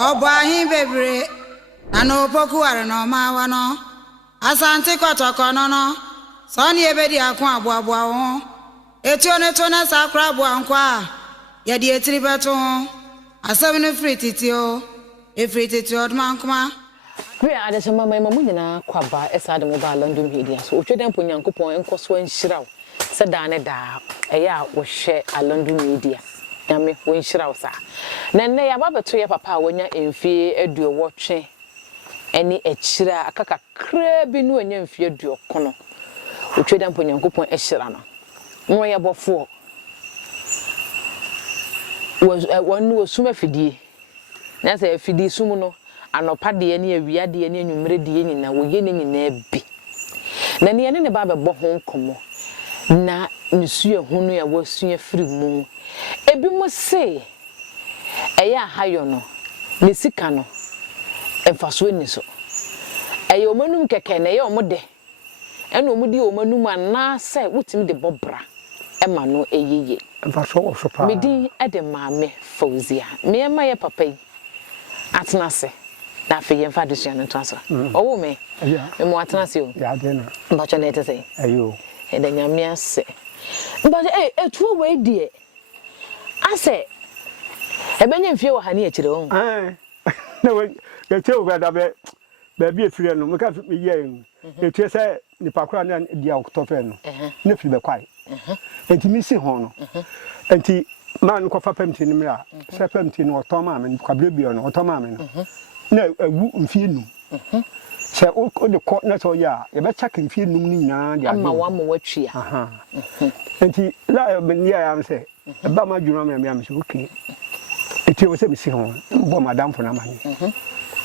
Obahi bebre ano poku are no mawa no asante kotoko no so ni ebedi akwa aboabo ho etuo ne to na sakra abo ankwa ye de etiri beto ho asem no frititio efrititio odmankoma we ade so mama mamu nyina kwaba esa de mobile Alandu Media so otweden po nyankopon enkoso anhyiraw se da ne da eya wo hwe Alandu Media nyame wo nhyiraw sa na nne ya babeto ye papa wonya emfie aduowotwe eni echira akaka kra bi no anya emfie aduokono otweden po nyankopon ehyira no no ye bofo wonu osuma fidie na se fidie sumu no anopa de ne awia de ne anwumre de nyina wo ye ne nyina bi na ne ne ba be bo ho nkomo na nsuye hunu ya wasua firi mu ebi mo se eya hayo no ne sika no emfaso ni so eya omanum keke na eya omode ena omudi omanum ana se wutimi de bobra ema no eyeye emfaso wo so pa medi ade maame Fauzia me ema ye papa yi atena se na fe ye mfa de sua no transo owo me me mo atena se o ya de na mbacho na etese ayo ede nyame ase but etuo we die ase ebenye mfie wo hane akire wo na we etuo we da be bi efire no me ka me ye etuo se ni pakura na dia oktofe no na firi be kwai enti mi si ho no enti man ko fa pamti ni mra se pamti no otoma me kwabre bi no otoma me no na awu mfie nu se o de ko na so ya ye be check mfie num ni nyina dia amma wa mo watwia enti la me ya am se ba ma dwuma me am se okay eti o se mi si ho bo madam fo na manye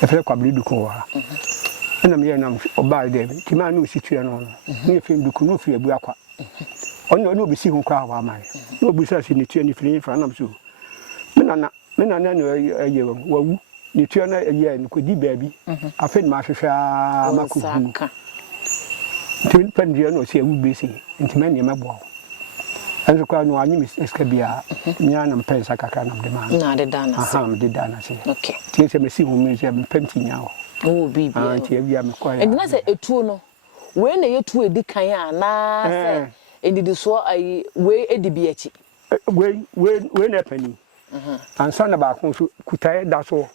e fere kwabre du ko wa na me ya na oba de ti ma no si tue no ni fe du ko no fi abu akwa onno no bi si ho kwa wa manye no bi sa si ni tue ni firi fa na so me na na no aye wawu ni tue na aye ni ko di baabi afen ma hwehwa makuhu tin pandria no se awu besi ntima ne mebo anzo kwa no anyi eska bia nya na mpensa kaka na mdema na de dana se aha mde dana se okay tin se mesi hu mi se mpemti nya ho oh bibia anti bia me kwa ya edina se etuo no we na yetuo edikan a na se endidi so ai we edibi achi we na pani ansa na ba ko so kutae da so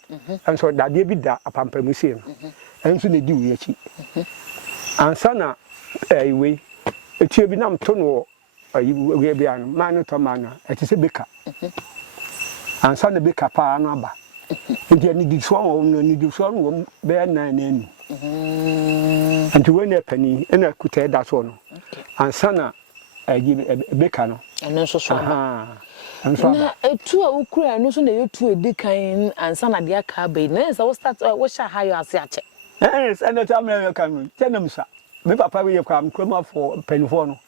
anso dade bi da apampamu se no enso na di wi achi ansa na we etie bi nam to no we bi an man to man eti se beka ansa na beka pa na ba nti ani di so won no ni di so won be na na anu anti we na pani na kutae da so no ansa na beka no eno so so na etu a ukura no so na yetu edikan ansa na de aka be na so start wo sha hayo ase ache and the time I can tell them, sir. My papa will come for penny no.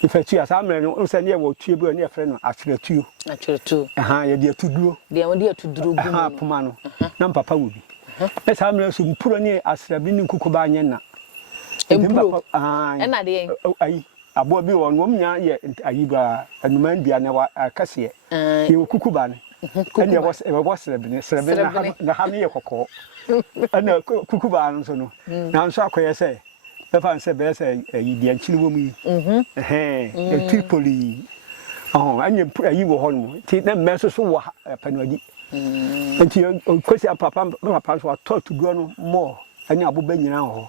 If I see a summer, no send you what you and your friend actually two. Actually two. You dear to do. They are dear to do Pumano. Nam papa will be. Let's have no some poor near as the been Kukubanyana. And I bought me on 1 year and man be an cassia. You Kukuban. And there was the honey of cocoa. And a Kukuban, so no. Now, so I say. The fan said, "There's a Indian children, a Tripoli. Oh, and you were home. Take them messes over a penalty. Until question Papa was taught to grow more. And Abu Benyan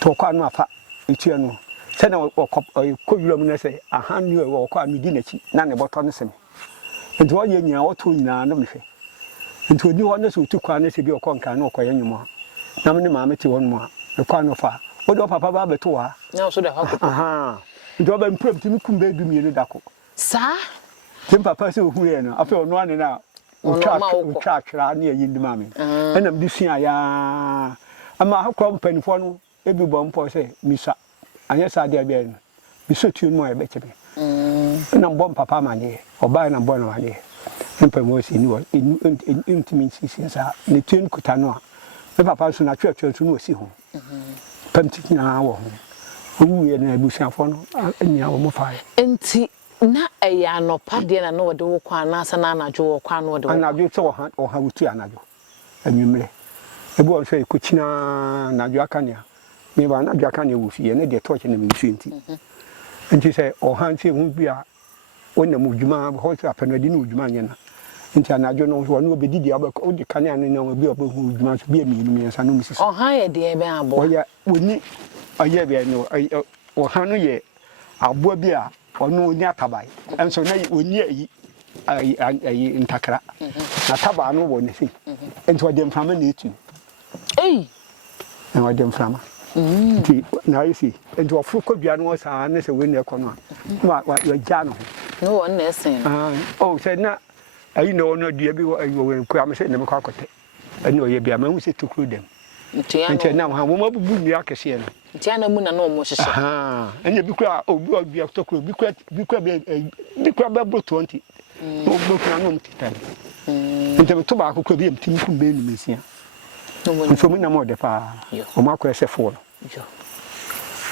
talk on my fat, eternal. Send or could you say, a hand you or call me dinner, none about honest. And to all you or two in an army. And to a new honest who took on to be a conquer no quay anymore. Now, mamma to one more, the corner far. What do Papa Baba to her? now so the aha. Do I improve to me come back to me in the dako? Sir? Tim Papa so who I feel no one now. Church near in the mammy. And I'm this year, I'm a how come penny for no, every bomb for say, Missa. And yes, I dare be. Be so tune more better me. And I'm born Papa money, or buying a born money. And promotes in intimacy since the tune Kutanoa. The Papa soon a church to know see home. Penting now, who we are in a bush and phone, and now more fire. Enti na eya no pade na no de wo kwa na asa na anajo wo kwa no de wo anajo so o ha wuti anajo anwumre ebu on so ekuchina anajo akania me ba anajo akania wo fie na de torch na me nti nti se o ha nti hu bia wonna mu djuma ho so apanadi no djuma nyena nti anajo no wo no obedidi abako odi kania no na obi obehu djuma so bia mi no nsa no misisi o ha ye de be abo o ya woni aye be no o ha no ye abo bia ono oni atabai enso na oni ayi ntakra na taba no wo ne fi enti wo de mframa na etu na wo de mframa nti na yisi enti wo furu kodua no sa ne se we ne kono wa ja no no one na sen oh se na ayi no no dua bi wo we ku am se ne me kwa kote ani o ye bia ma hu se tukuru dem nti na ha mo mabubu nua akese no nti ana mu na no mo hyehyɛ anya bi kura obi odua tukuru bi kura be bro 20 no bro kura no mtitan nti me to ba akokɔ bi mtim ku be ni mesia nso mu na mo de pa o ma kɔ se fo no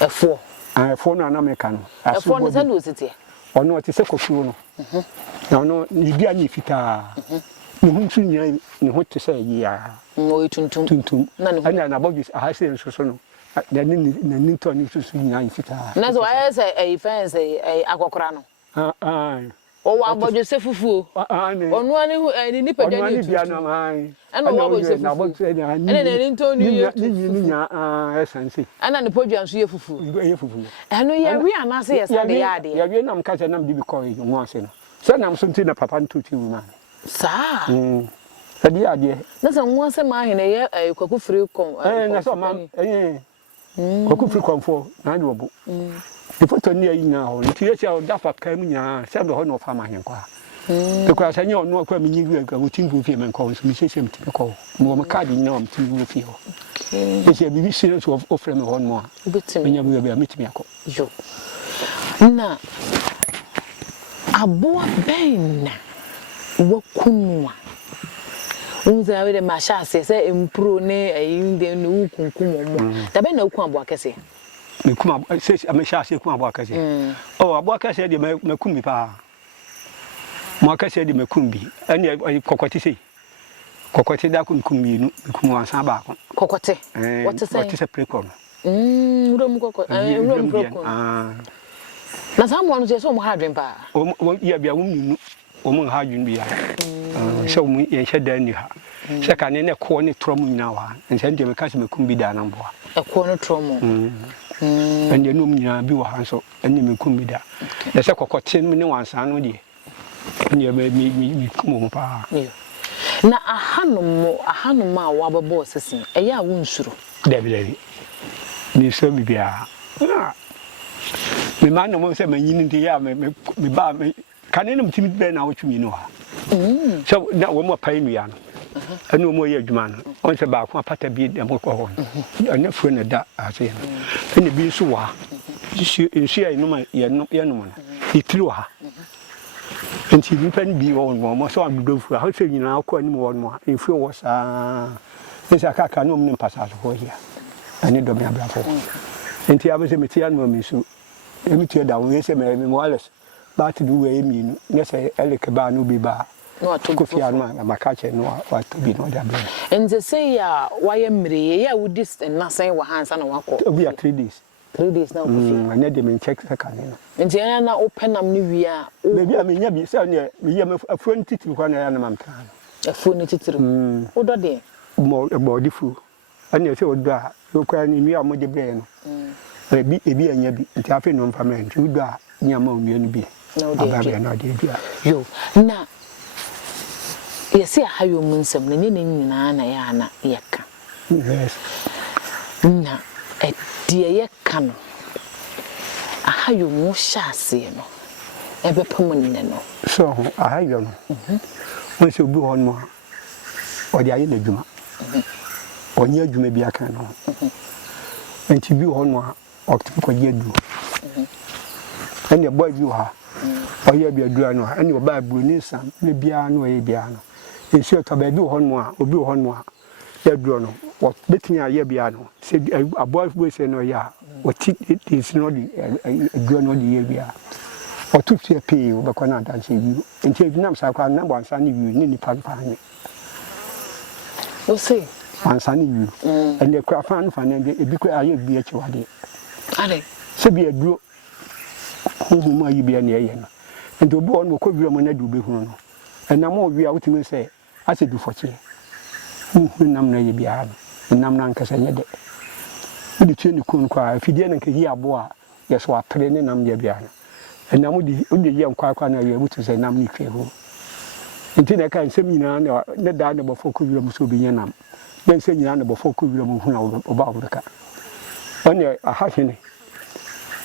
efo no na me ka no efo no se no osite ono ti se kofuo no na ono ni bia ni fita ni huntu nya ni hote se ya o tuntum na na bogis a se nso no na ni to ni susu nya fita na so aye se e fence e akokora no o wa bojo se fufuo onu ani ni pedwa ni bia na mai ana wa bojo se fufuo na bojo na ni nto ni nya esense ana ni podwa nso ye fufuo eno ye wi anase ye sa de ya de ya wi na mka na mdi bi ko yi nwa ase no se na msonti na papa ntuti wu na sa adi ade na se nwa se ma hene ye kwaku free kom na so ma kwaku free kom fo na de obo ifoto ni ayi na ho nti ye sia o dafa kam nya se do ho no fa ma hen kwa te kwa sa nya onu akwa mi nyi wi ga wutin fi men ko so mi sese mti ko mo ma card nya am ti wi fi ho ye sia bibi serious of offer me ho no nya bi ga mitimi akọ yo na abo ben na wo kunwa unza we de mashase se impro ne ayi de no kunkum mo da ben na ukun abo akese me kuma se amashase kuma abo akese oh abo akese de me kumbi pa mo akese de me kumbi ani kokoti sei kokoti da kumbi nu kuma wansa ba ko kokote what to say what is a precon urom kokoti urom precon na samu anu se so mo hadwen pa o ya bia wo nunu o mo hadwen bia so mo ye heda ni ha se ka ne ko ne trom nyina wa nse ndie me ka se me kumbi da na mboa ko ne trom ande no nyina bi wa han so ene me kumbi da de se kokote ne wansa no de ene me kumo pa na ahanum a wababo sesin eya wo nsuro debi ni so bibia me man no mo se manyini ndi ya me ba me kanene mtimi be na wotwumi no ha so na wo mo pai nua no anu mo ye adwuma no on se ba ko apata bi de mo ko ho na fu na da ase no ene bi so wa nsu ya no ma ye no no itiri wa enti bi pan bi wo mo so adodo fu ha se nyina akọ ani mo no efu wo sa esa kaka no mo mpasa so ho hia ani do me abrafo enti abese metia no mi so emitie da wo yese me Wallace ba ti du we mi nu ne se eleke ba no bi ba no to ko fia no maka che no wa to bi no da be enze say ya waye mreye ya wudi na san wa hansa na wako obi a 3 days na ko fia na de me check saka ne no enze ya na open am ni wi a bebi a me nya bi se ne me ye me afuo ntitiri kwa na ya na mamta afuo ni titiri o do de mo difu ani se o do a yo kwa ni mi a mo de be no ebi anya bi nti afi no mfa men nti udo a nyama onwie no bi ababe na de bia yo na yesi ahayo munsem na nyene nyina na ya na yeka yes na die yeka no ahayo mu hyase no ebe pam ne no so ahayo no won se obi hon mo o de aye na djuma onye adwuma bi aka no nti bi hon mo october ko je du ene boy bi ha oye bi adu anu ene oba buru ni sam ne bia no oye bia no esi to ba bi hon mo a obi hon mo a ya du no what betinya ye bia no se aboy we se no ya what is no di adu no di ye bia or 2 years pay over Conant and say you, and take them Saka number one sunny you, Nini Pagpani. You see, One sunny you, and the craft fan and the Bico I be at your day. Ade, So be a drew whom you be near yen. And to born will cover your money do be who. And no more we are to say, I said do for cheer. Nam na be a nam nankas and yet. The chin couldn't cry if you didn't hear boa, yes, what training nam yabiana. And now would the young quackana be able to say nam ni favor. Until I can say me now, not down about 4 kilograms to be yanam. Then say you about 4 kilograms about the car. Only a half in it.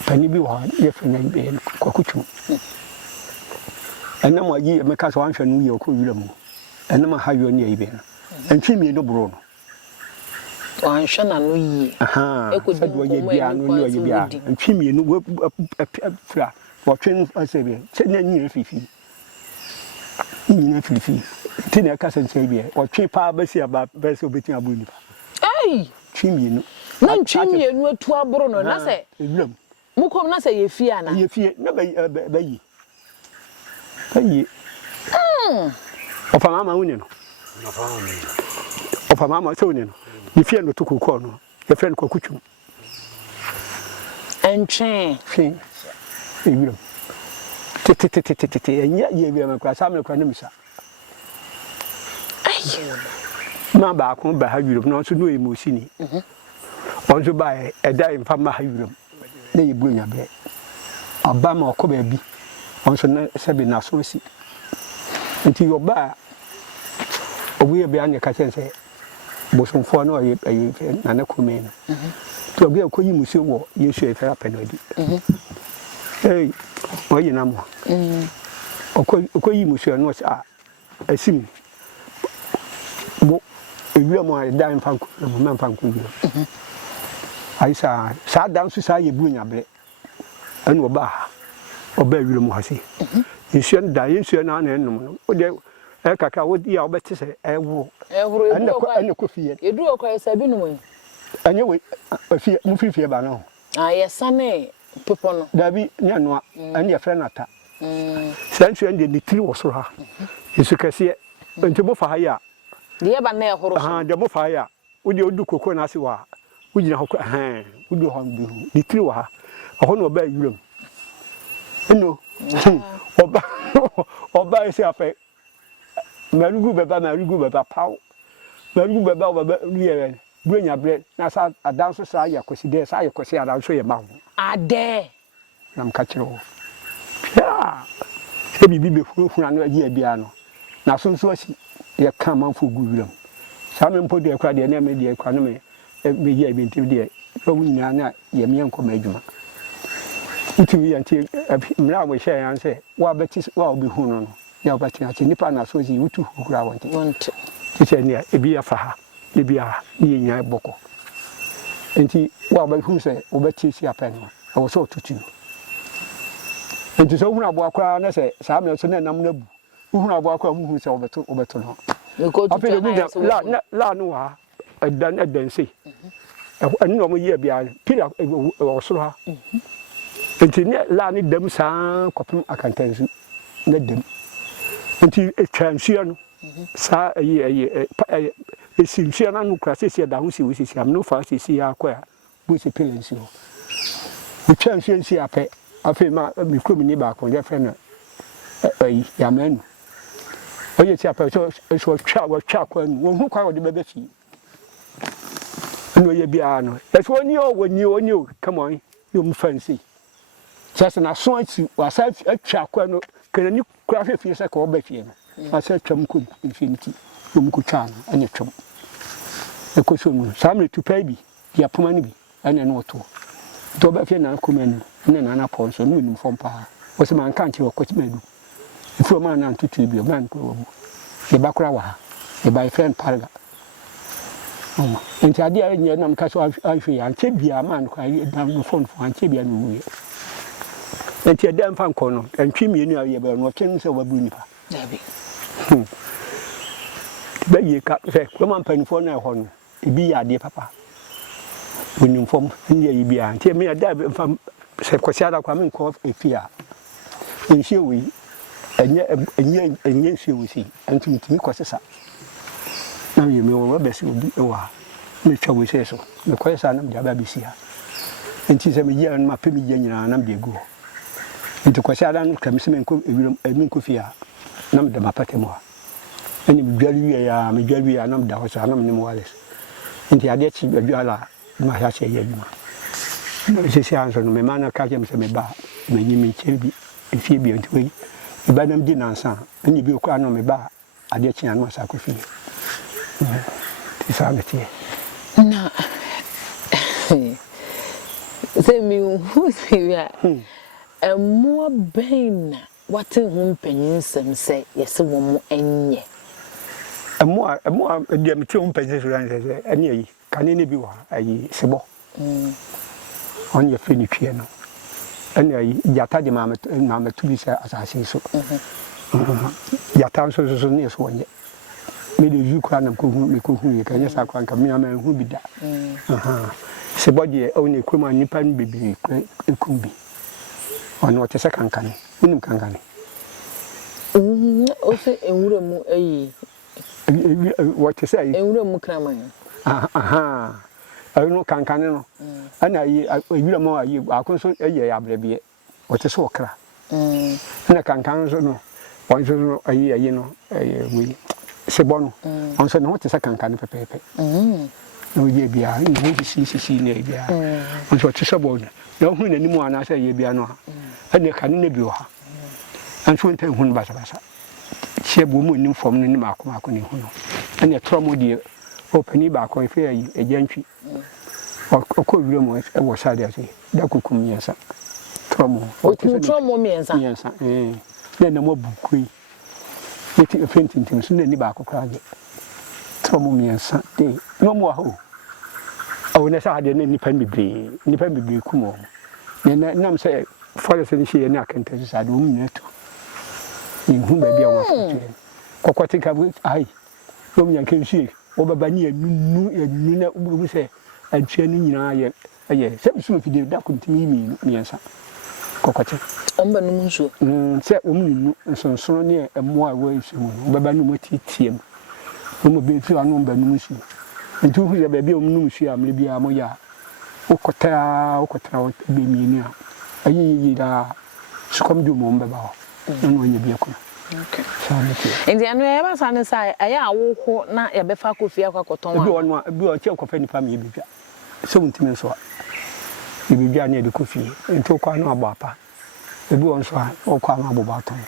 Penny be hard, if you name be Cocuchu. And now I give my cast one for New York, and now I have your near even. And see me no brown. One shana no ye. Aha, it could be and see me no flat. For train, I say, 10 years fifi. In a fifi. 10 years cousin say, or cheaper, Bessie about Bessel between a bunny. Hey, Chimney, no chimney, no 2 Bruno, I say. Mukom na say ye fear na. Ye fear, no bay. Of a mamma union. Of a mamma union. You fear no to corner. Your friend Cocuchu. And chain. And yet ye will class. I'm a cranimisa. My back won't buy you not to do a musini. Want to buy a dime from my hydrum. They bring a bed. A bam or cobaby. On some 7 associate. Until you buy. We are behind the catch say. Bosom for no a Nanakuman. To be a queen, Monsieur War, you should have happened. Hey, why you know? Okay, Monsieur, no, I see. We are more dying from man from Kuya. I saw sat down to say you bring a bed. And Oba, obey you, Mossy. You shouldn't die, you should not end. Eka would you better say, I will. And the coffee. You do a Sabino. And you wait, a fear, movie fear by now. Ah, yes, Sunday, Pupon. There be Yanwa and your friend at Since you ended the 3 or so. You can see it. When to move fire. The Abaner Horror, the more fire. Would you do cocoa siwa? Would you know, would you have the 3 or a honor by you? No, or by yourself. Very good about power. Very good about bring your bread. Now, a dance society, because there's I could say I'll show you about. I dare. I'm catching off. Yeah, heavy before another year piano. Now, some source you come on for good. Some put their crowd, their name, the economy, every year been to the Rowena, Yamian Comedian. Until we until now we share and say, what bet is well be who. Yeah, but I think Nippon so you too who I want to say near a beer for her, the beer near Boko. And he, well, but who say, Obetis Yapen, I was so to you. And to so when I walk around, I say, Samuel, so then I'm no who I walk around who's over to Oberton. You go to La Noa, a done at Dancy. And no more year behind Peter or so. And to Lani them sang, copy I can tell you, let them. Until a transition, sa a sincere and classes here down, which is no fast is here, which is pills. The transition see a pet, I feel my criminal back on their friend, a young man. Oh, yes, I saw a chap when who called the baby. No, you be honored. That's when you come on, you fancy. Just an assault was a chap when. Can you craft a face like all Becky? I said, Chum could infinity, Yumkuchan, and a chum. The question, somebody to pay me, the Apomani, and an auto. Tobafian and Kuman, and an apple, so moving from power. Was a man can't you what men do? If a man and to be a man, the Bakrawa, the by friend Paraga. And the idea in your name, Castle, I feel, and Chibia man cried down the phone for Antibia. And your damn fan corner, and Chimney near you, but no chance of a bunipa. But you can't say, come on, pen for now, hon, be a dear papa. When you form, and you be, and tell me a dab from Sequoia coming cough a fear. in she we and she we see and to me cause now you may well best will be a while. Make sure we say so. The question of the Babisia. And she said, "Me and my penny and I'm the go." Into Quasadan comes in a minkufia, none of the Mapatemo. And if Jelly, I'm a jelly, and I'm the house, I'm no more. And the idea she be a my house a year. She says, "My man, I catch him some bar, my name is Shelby, if he be into it. The Badam dinner, son, and you be a crown on my bar, I did chin my sacrifice." It's all it is. Na say me who say ya more pain what him penyin sem say yes wo mo enye more dem ti on penyin so ran say ene yi kan ne bi wa ayi sebo on ye fini tue no ene yi jata de ma tu bi say asase so jata so ne so wonye me de ju kwa na ko hu ye kan yesa kwa kan me ama hu bi da sebo de o ne kuma nipa n bebi ekum bi ono o te se kankan unum kankan o se enwura mu ayi what you say enwura mu kraman no kankan no ana yi enwura mu ayi akonso eye ya brebe o te se okra na kankan so no o so ayi no we sebo no on so no te se kankan pepepe no ye bia no bi si ne bia on so te se bo no hu na ni mu ana say ye bia no ane kan ne bi ha an so ntan hu basa che bo mu ni fom no ni mako ne hu no ane tromo die opani ba ko fe ayi ejantwi o ko wure mo e wo sade ase da kukum yesa tromo o tromo miensa na mo bukui yeti fentintim so na ni ba ko kraje tromo miensa de no mo ho awo na sa de na nipa bibre kumo na nam say forest ni hye na akanta so sade o mu na to ni hu ba bia wo so kokote ka ai no mu yankan hye wo baba ni anu na uburu se atwa ni nyina ye se bisu fide da kontimi mi miensa kokote omba no nso se o mu nu nsonson ne emo a wo isu wo baba no motitiem wo mo be fi anu omba no nso ntu hu ye ba bia o mu nu nso amle bia mo ya ukotara be mi ni a ayi da skom du mo mba ba no onye bia ko okay ndi anu e ba sa ne sai aya awo na ye be fa kofi akwakoton wa bi o che kofa ni fam ye bia so ntimi so a ye bia na de kofi ntu kwa no abapa ebi won so a o kwa ma boba ton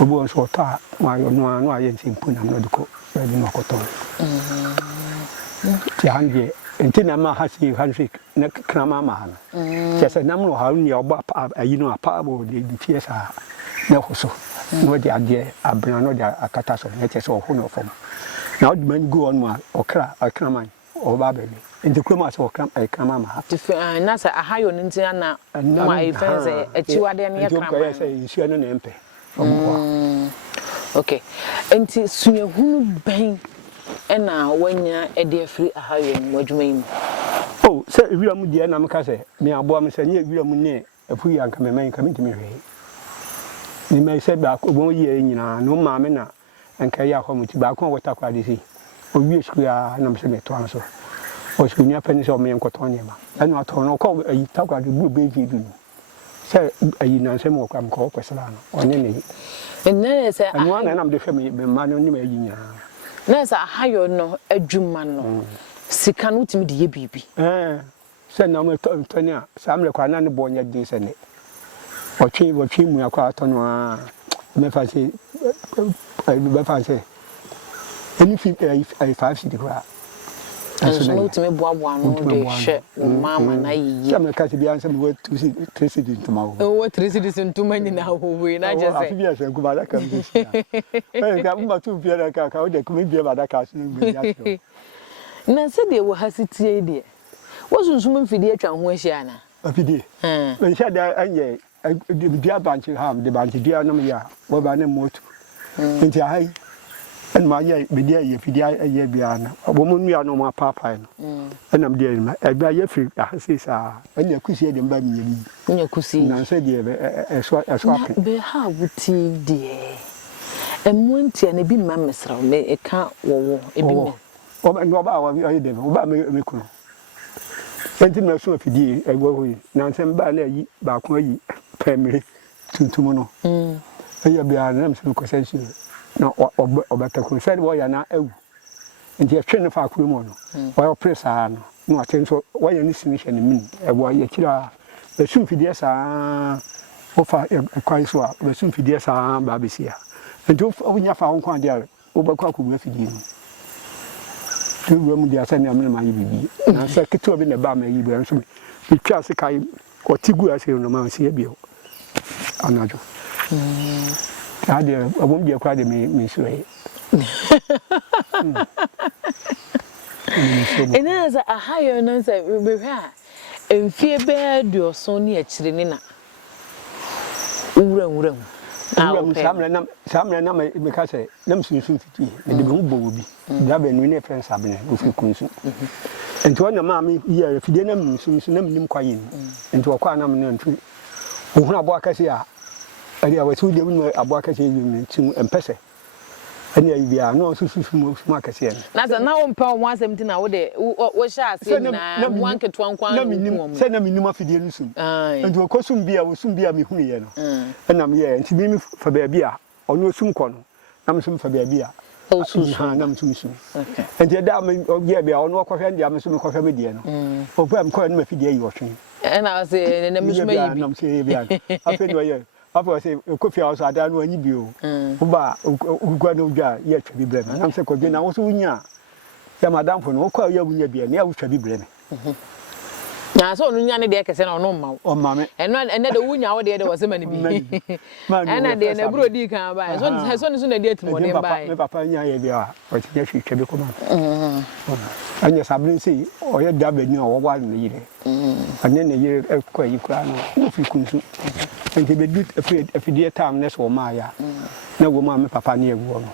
obi won so ta ma yo no aye ntimpu na no de ko be no koton ti hanje entina ma hasi hanfik na krama ma ha no se nam no ha ni oba ayi no apa bo de tie sa na hoso no de ade abna no de akata so na se ho no fom na od man go on ma okra akrama oba bebe enti kwema so krama ma ha na se ahayo ntia na ma ifense achiwade na krama ko ye se isu no na empe okay enti sunyehunu ben ena wanya ede afri ahayo wadwuma yi oh se ewira mu die na meka se me aboa me se ne ewira mu ne afu ya nka me man ka ntimi hwe ni me se ba ko bo ye nyina no ma me na nka ya ho mu ti ba ko wota kwa de si o wi sku ya na me se me to an so o sku nya pani so me nkoto ne ma enu ato no ko ayi ta kwa de bu be ji du se ayi na se mo kwa mko kwesela no onye ne enne se anu na na me de hwe me ma no ni ma yi nya na sa ahayo no adwuma no sika no timi de ye bibi se na mo toni a samle kwa na ne bo nya din se ne otwi mu akwa tono a me fa se any 5 cedi kwa so no timi boaboa no de hwe mama na yi samle ka se bia se mo 3 cedi ntuma wo 3 cedi ntuma ni na howe na je se afi bia se kuma da ka mi se ka mba tu bia da ka o de kuma bia ba da ka so no ya se na se de wo hasitie de wo sunsun mfidi atwa ho ahia na afidi ben sha da anye de bia banchi ham de banchi dia no ya wo ba ne motu nti ai and my media if you are a year beyond a woman we are no more papa and I'm dear I buy your free says and you could see them by me when you could see and said as what be how would tea dear and Monty and a be mammas round me a can't war a be oh and about me Senti me so afidi ewo hoyi na nsem ba na yi ba ko yi pemire tuntum no eya bia na me ko sensi na obata ko se wo ya na awu nti atwe ne fa ko mu no wo presa no no atenso wo ya ni sinisha ne min ewo ya kira be sum fidie sa wo fa kwai so a be sum fidie sa ba besia nti wo nya fa ho kwa dia wo ba kwa ko bu afidie no tu mu dia sa ne amna ma yi bibi na sa kitu bi ne ba ma yi bi nso bi twa se kai o tigu ase no ma se ebio anajo ade abom dia kwa de me so yi ena za ahayo na za be hwa emfie be duoso ne akire ni na wuram samre na me ka se na msunsun fiti me de bu bo bi da be no ne friends abene go fi kunsu enti wona ma me ye fide na msunsun na mnim kwayin enti wo kwa na me ntu wo hu abo akase a ari a watu de mu abo akase yi me tim empese ani ayi bia no sususu mu akase na za na wo mpa wo asem ti na wo de wo sha ase na wo anketo ankwan na minim se na minim afide nsu enti wo kosum bia wo sum bia me hu ye no na me ye enti mi fa ba bia ono sum ko no na me sum fa ba bia ha na me sum enti da me ye bia ono kwahwe ndia me sum kwahwe me die no o pa me ko na me fide yi wo twen na se na me sum yi bi na me se bia afi no ye apo se kofi house ada no anyi bio uba ugwa no dwa ye twa bi brem na se ko bi na wo so unya ya madam fo no ko ya unya bi na ya twa bi brem na so no nya ne de kese na ono ma o ma me eno de unya wo de wo se mani bi ena de na bro di kan ba so na de atimo de ba me papa nya ye bia o ti nya twa bi ko ma anya sabrin si o ye da be ni o wa ni yire anya ne yire ko yi kra no fi kunsu nti be dut afidie tam ne so ma ya na wo ma me papa ne egwo no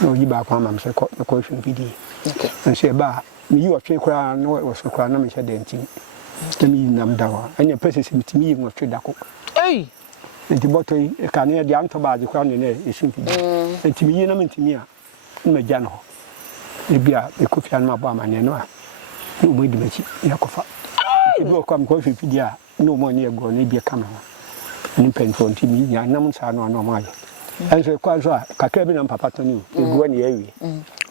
no yi ba kwa ma me se ko hwe fidie nse ba mi yi o twe kra no wo so kra na me che de nti temi nam dawa anya pese se mitimi yi wo twe dako nti boto yi ka ne de anto ba je kra ne e hwe fidie nti mi yi na mitimi a me gya no e bia e kofi an ma ba ma ne no a no mo di machi ya kofa e bo kwa ko hwe fidie a no mo ne egwo ne bia kama ni penfo nti mi nya nam sa no ma ye enso kwa so a kakra bi na papa to ni egwo ne yawi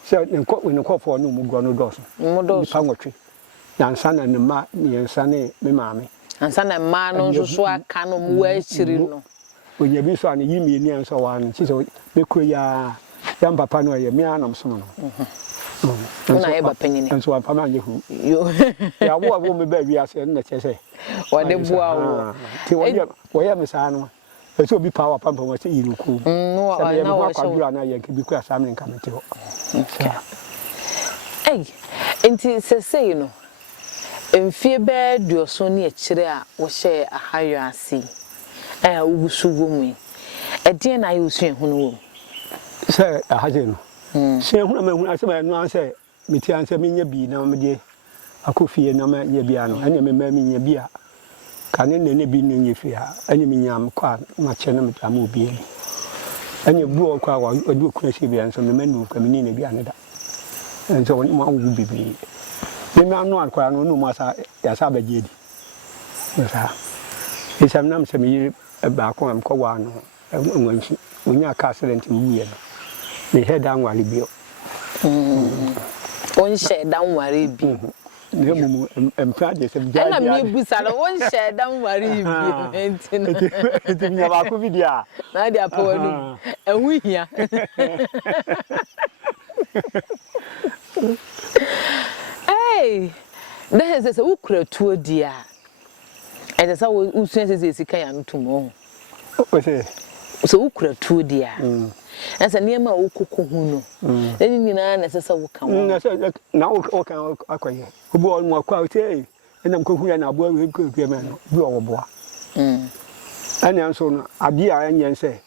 so ne ko fo no mu gwo no doso ni pa nwotwe na nsa na ne ma ni nsa ne me maame ansa na ma no nso so aka no mu wa achiri no onya bi so an yi mi ni anso wa no chi so be ko ya papa no ye mi anam so no na e ba panyin enso wa pama nye hu yo ya wo me ba wi ase na che se wa de bua wo ti wo ye me sa no eso bi power pampa wo se iruku no na wa kwa na ye ke bi ku asam ne nkamete ho enti sesei no emfie be duoso ne akire a wo hye ahayo ase ugusu wo mu edin na yusu ehunu wo se ahaje no se ehunu ma ehunu ase ba no ase meti anse menya bi na me de akofie na ma ye bia no anya me ma menya bia kane ne bi no nyefia anya menya am kwa ma che na me ta ma obi ani anya buo kwa wa adu okuna se bia nso me manu kwa me ni na bia ne da enso woni ma wu bibi me ma no akwa no no ma sa ya sa ba jedi sa isam nam se me ba ko am ko wa no nwanchi onya ka accident wu ye no me head an wali bio on share down wari bi ne mu empra de se bia na me busa no on share down wari bi enti nya ba ko bidia na dia pa wanu ehu hia that is a ukra tuo dia and that's how usun says sika ya ntumo o se so ukra tuo dia asa niema okuko hu no eni nyina na sesa wo kan na wo kan akoye obi o mo akwa te enam ko hu ya na abo we ko me no bi o boa ani anso no ade a enye nse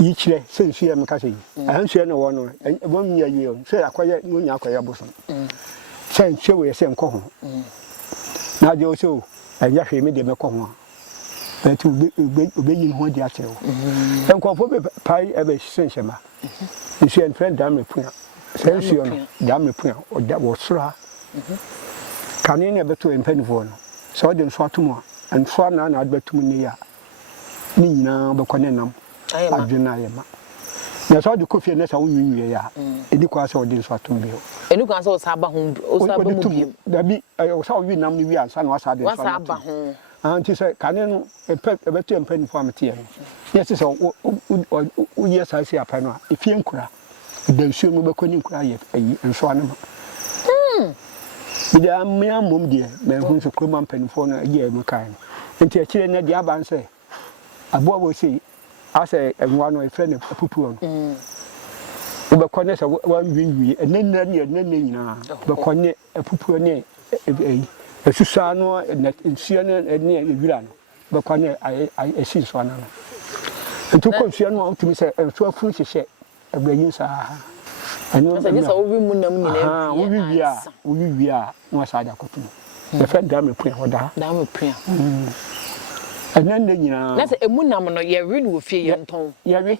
yichire se nsu ya meka sei ahansu ya no wo no wo nya yie se akoye no nya akoye boso se nsu we se nko ho na je o so anya hwe me de meko ho but obeyin ho di achewo enkofo be pai ebe senshema nsu en friend dam pua se nsu yo no dam pua o da wo sura kanene beto empanifo no so de nso atomo nso na adbetum ni ya ni nyina be konenam adwena yema na so de kofie na sa wo nwiwe ya edi kwa so de nso atom bio eni kwa so sa ba ho o sa ba mu bio da bi o sa wi nam ni wi ansa na wasa de nso ba ho anti say kanene beto empanifo amete no yes say o yes I see apano efie nkura da nsuo mu be koni nkura ye nso anama bida me amom de me hu so kroma mpanifo no ye mu kan nti akire na de aba nse abo abo sei ase enwa no efre ne pupuo no wo be kone se wa winwi enenna nyina be kone pupuo ne esusa no na nsuo ne ewira no be kone esi so na no nti ko nsuo no utumi se nsuo afuru hyehyɛ abrayin sa anu se nyesa wo wi mu nam nyina wo wi a no sa da kotu the friend dam pua oda dam pua anan ne nyina na se emu nam no ye wi no fie ye nton ye wi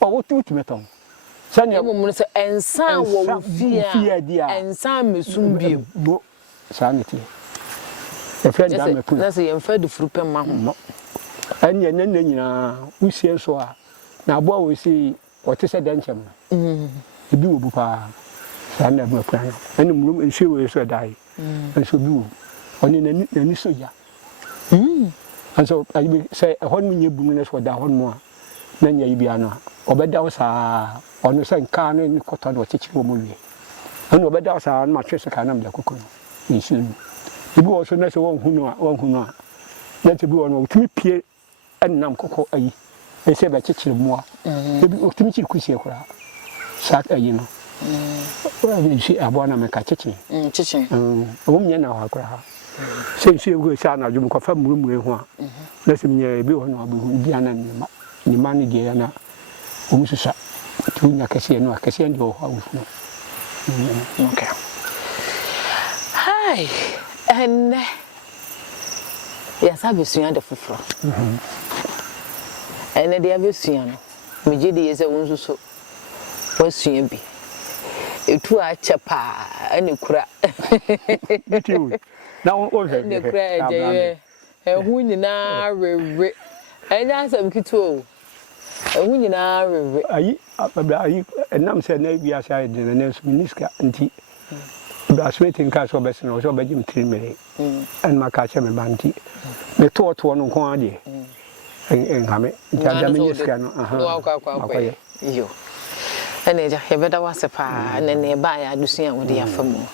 o wo tu meton sane emu mu se ensan wo fie a ensan mesum bio sanity the friend dam pua na se ye mfa de furupe ma ho anya nan ne nyina wusie so a na abo wo si o te se denchem ebi wo bu pa sana bu pa ene murum enhwe wo so dai enso bi wo oni nani soja anso ayi say hon mu nyebu mu ne so da hon mu a na nya yi bia no obeda wo sa ono se nka no ni koto no chichi wo mu wie ono obeda wo sa no ma twese ka na mda kokko no nsu ebi wo so na se won hunu a na te bi wo no utumi pie annam kokko ayi ese ba chichi mu a ebi utumi chi kusie kura sat ayi no si abona me ka chichi o mu nya na ha kura ha se go sa na djum ko fa murumure ho a na se nya ebi ho na abu bi ana ni ma ni de na o mu susa tu nya kase no akase ndi ho ha wo no okay hi and ya sabe suya de fufuro ene de abesua no me je de yese wonsu so wasua bi etu a chepa ene kura na o he ne kura je ehu nyina rewe enya asem kituo ehu nyina rewe ayi enam se na bia sha de na so miniska nti ba sweeting ka so be no so be jim 3 mere en maka che me banti me to no ko ade en hame nti ada miniska no no akwa yo ene ja hebeda wasepa ne ba ya adusia wode ya famu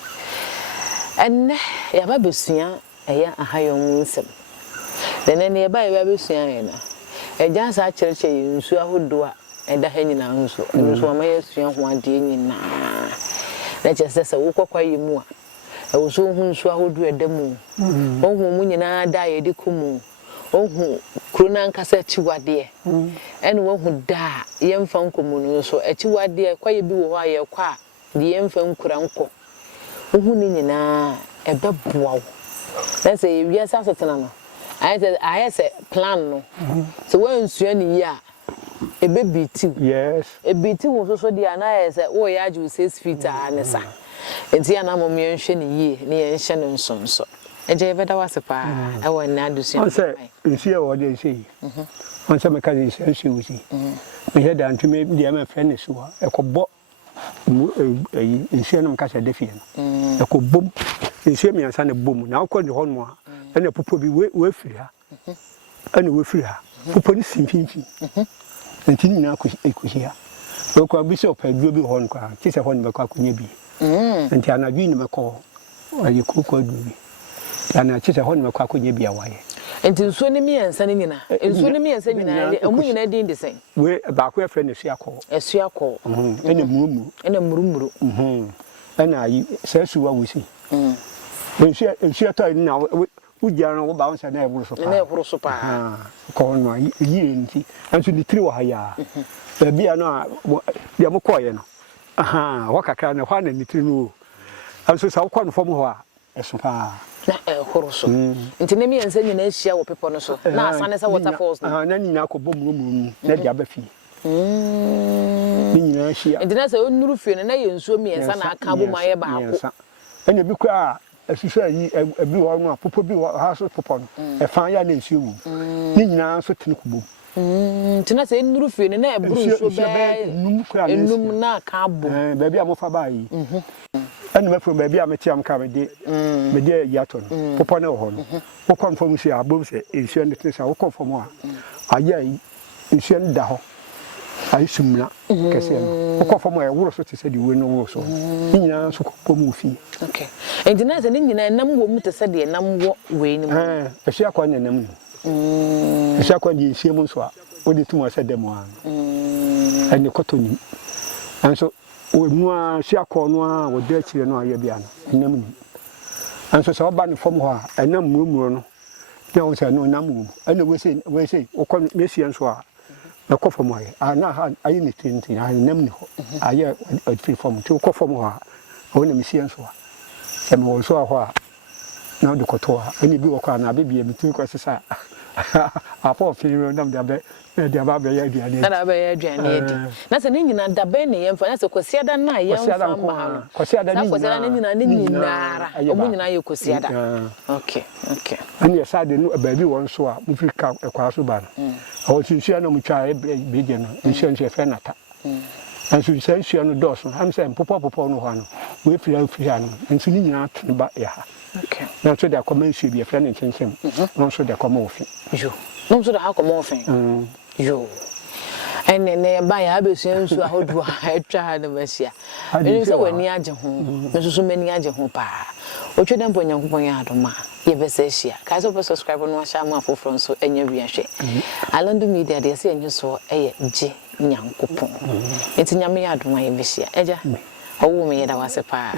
enne ya ba besua eya ahayom nsem ne ba ya besua ena eja sa kyerekye nsu ahodo a eda ha nyina nso ma ya sua ho ade nyina na kyese se wo kwakwa yimu a ewo so hu nsu ahodo edamu ohu mu nyina da ya dikumu ohu krona nkasa chiwade ene wo hu da yemfa nkomu no so chiwade kwaye bi wo ho aye kwa de yemfa nkura nko ohu ni nyina ebebuawo na se wi asasotena no ayese plan no so wo nsua ni ya ebebiti yes ebiti wo so de anayese wo ya aju 6 feet anesa enti ana mo yenhwe ni yie ni yenhye no nsonso eje beda wasepa e won na adusia onse nsie wo de sei onse me ka de nsie wusi me he da ntumi de ma friend so ha ekobo nsie no ka se de fie no ekobom nsie me ansa na bom na akọ de hon mo a na popo bi we firi ha ana we firi ha popo ni simfinfi enti ni na akuhia ko bishop adwo bi hon kwa ti se hon be kwa kunya bi enti anadwi ni meko ayi kokọ dubi ana chise hon me kwa konye bia waye enti nsuo ni miensa ni nyina nsuo ni miensa nyina emu nyina din de sen we ba ko efre ne suakọ ene murumuru ena yi se suwa wusi nsuo to ni na ujia no wo ba won se na e buru so pa ha ko no yi enti anso ni tiri wa ha ya Baby no dia mo koye no. Aha, wakaka na hwa na nitiri no. Anso sa wokɔ no fam hɔ a ɛso pa. Na horo so. Nti ne mi ense nyina ahia wo pepo no so. Na asane sa waterfalls no. Na nyina akɔbɔ mu na dia ba fi. Ni nyina ahia. Nti na sɛ onuru fie no na yɛ nsuo mi ensa na aka bo ma yɛ baako. Ɛna bi kɔ a asusu yi ebi wɔ no a popo bi wɔ ha so popo no. Ɛfa ya na nsuo wu. Ni nyina so tene kubom. Nti na sɛ onuru fie no na eburu nsuo bɛ enum na aka bo. Baabi a mo fa ba yi. Ɛna mefo baabi a metiam ka me de yato no popo na ho no wo konfirm si abom se nsuo ne tese wo konfirm a aya yi nsuo ne da ho ayi sumna kese no wo konfirm a woro so tese de we no woro so nyina so komu fi okay and na se nyina nam wo mu tese de nam wo we ni mu ehia kwa nam no ehia kwa de nsuo mu so a wo de tumo se dem a ɛne kotoni anso mu a si akɔ no a wo de akire no ayɛ bia no nam ni anso sɛ oba ne fam hɔ a ɛnam murumuro no na wo sɛ no nam mu ɛna we sei wo kɔ mesie nso a na kɔ fam ayɛ ana ha ayɛ ne tintin ha nam ni hɔ ayɛ afiri fam ti wo kɔ fam hɔ a wo na mesie nso a sɛ me wo so hɔ a na de kɔtɔ a ɛne bi wɔ kɔ na abebia metin kɔ sesa apɔ firi nam da bɛ dia ba be ya aduane na ba ya aduane edi na se ne nyina da be ne yemfa na se kwasiada na yemfa ma kwasiada ne nyina ara omu nyina ye kwasiada okay ani esa de no ba bi won so a mu frika ekwa so ba no awo tinsia na mu twa be je no nsia fe nata anso nsia no doso ham se popo no ho no we fira no nso ni nyina tene ba ya okay na so de akoma nsia bi fe ne nkyensem no so de akoma ofi yo no so de akoma ofi yo ene ba ya abesuan nsu ahodu a etwa ha na masia eni se wani age ho nso so mani age ho pa otwe dem po nyankopon ya adoma ye bese ahia kai so subscribe no ahia ma afoforo nso enya wiahwe Alandu Media de se enyu so eye je nyankopon enti nyame ya adoma ye behia eja owo me ye da wase pa